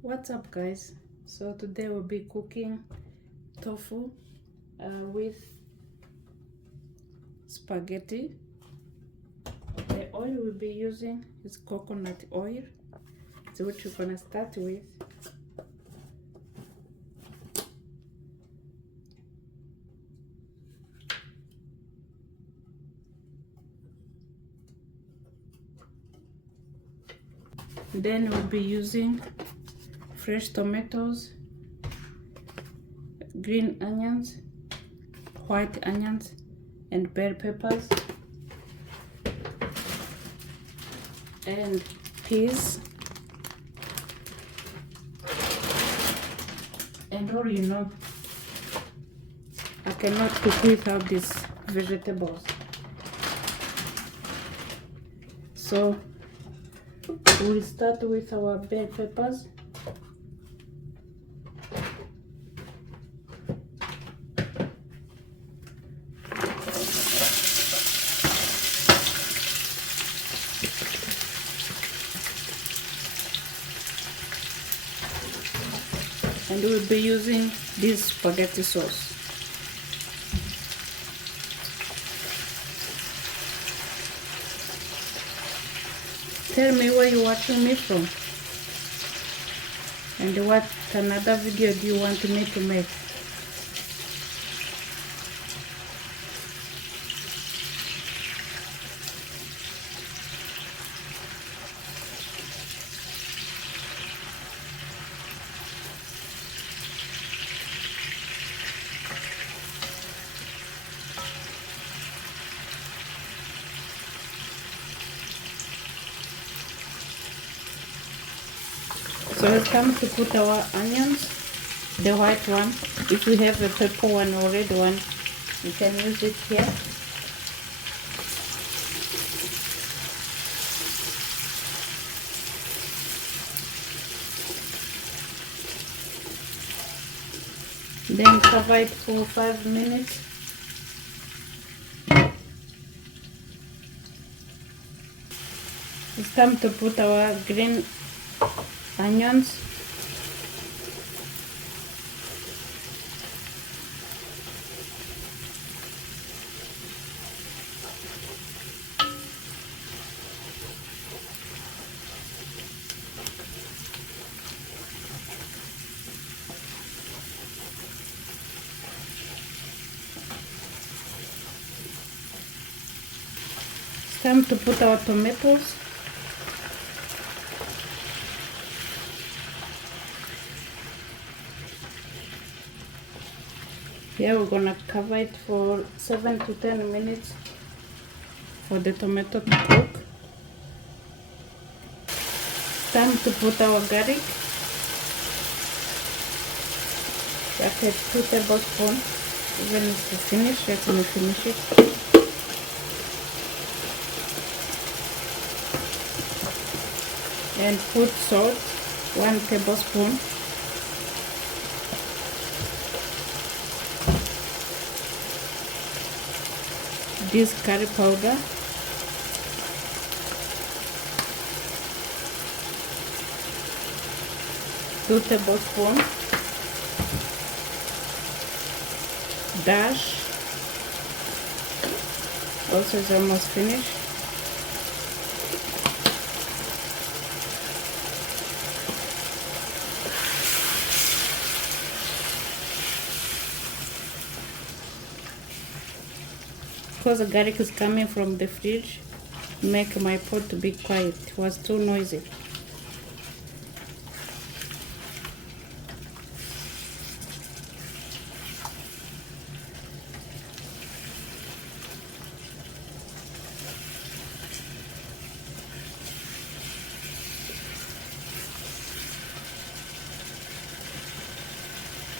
What's up, guys? So today we'll be cooking tofu with spaghetti. The oil we'll be using is coconut oil. So what we're gonna start with. Then we'll be using fresh tomatoes, green onions, white onions, and bell peppers, and peas, and all you know, I cannot cook without these vegetables. So we'll start with our bell peppers. And we'll be using this spaghetti sauce. Tell me where you're watching me from and what another video do you want me to make. So it's time to put our onions, the white one. If we have a purple one or red one, you can use it here. Then cover it for 5 minutes. It's time to put our green onions. It's time to put our tomatoes. Here we're gonna cover it for 7 to 10 minutes for the tomato to cook. It's time to put our garlic. Like 2 tablespoons. Even if it's finished, let me finish it. And put salt, 1 tablespoon. This curry powder, two tablespoons. Dash also is almost finished. Because the garlic is coming from the fridge, make my pot to be quiet. It was too noisy.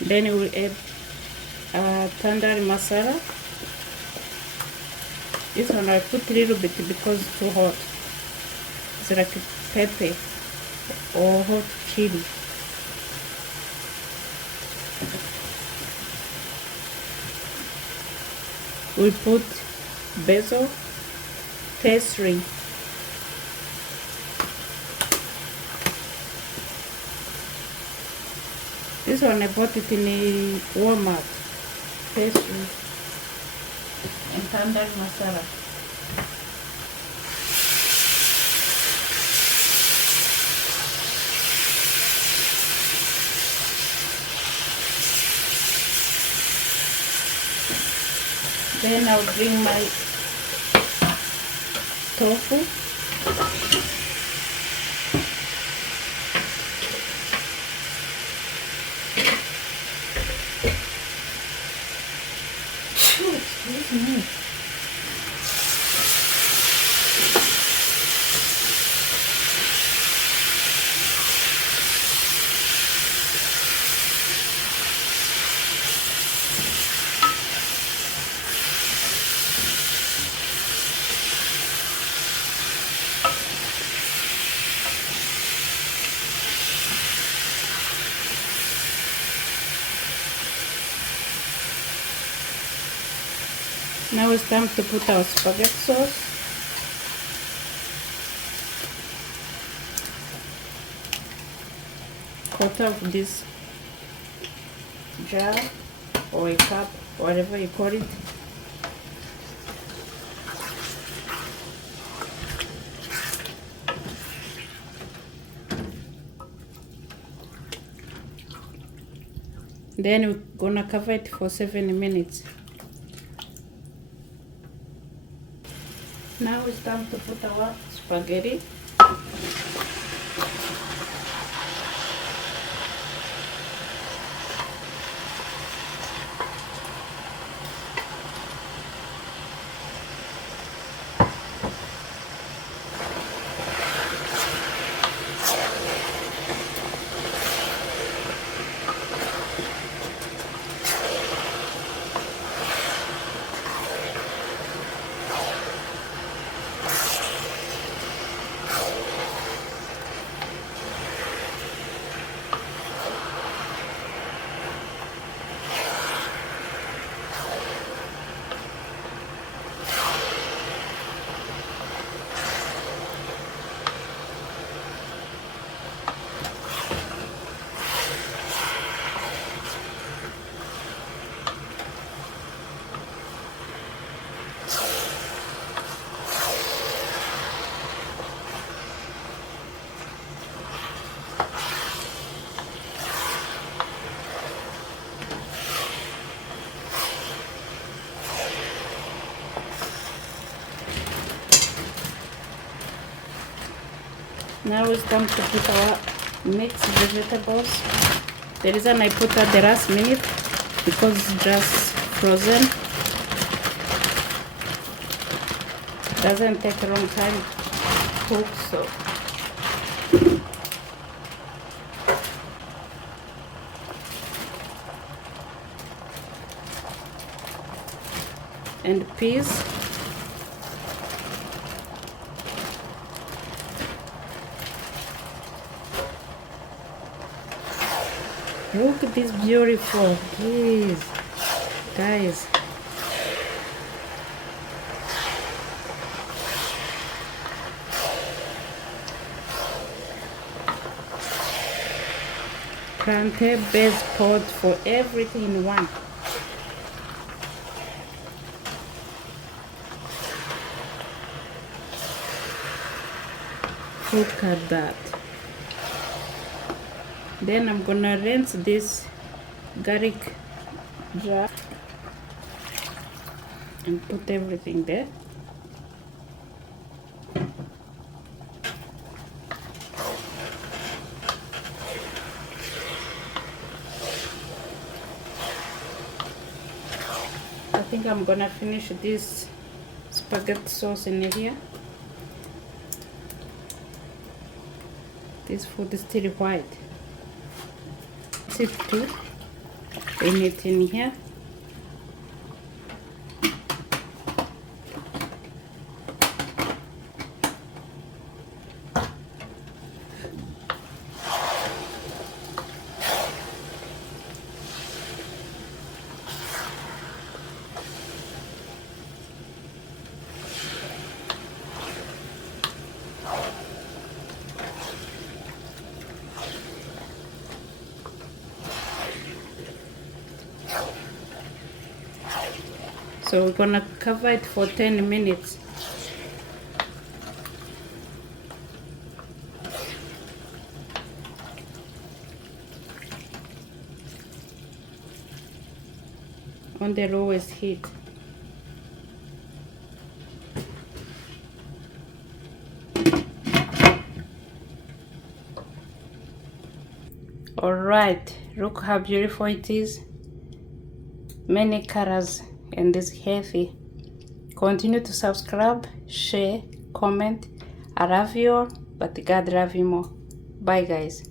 Then we will add tandoori masala. This one I put a little bit because it's too hot. It's like pepper or hot chili. We put basil, pastry, This one I bought it in a Walmart. Pastry and tandoori masala. Then I'll bring my tofu. Excuse me. Now it's time to put our spaghetti sauce. Quarter of this jar or a cup, whatever you call it. Then we're gonna cover it for 7 minutes. Now it's time to put our spaghetti. Now it's time to put our mixed vegetables. The reason I put at the last minute because it's just frozen. Doesn't take a long time to cook, so and peas. Look at this beautiful, please, guys. Kandi base pot for everything in one. Look at that. Then I'm gonna rinse this garlic jar and put everything there. I think I'm gonna finish this spaghetti sauce in here. This food is still white. It too. In it in here. So we're gonna cover it for 10 minutes. On the lowest heat. All right, look how beautiful it is. Many colors and it's healthy. Continue to subscribe, share, comment. I love you all, but God love you more. Bye guys.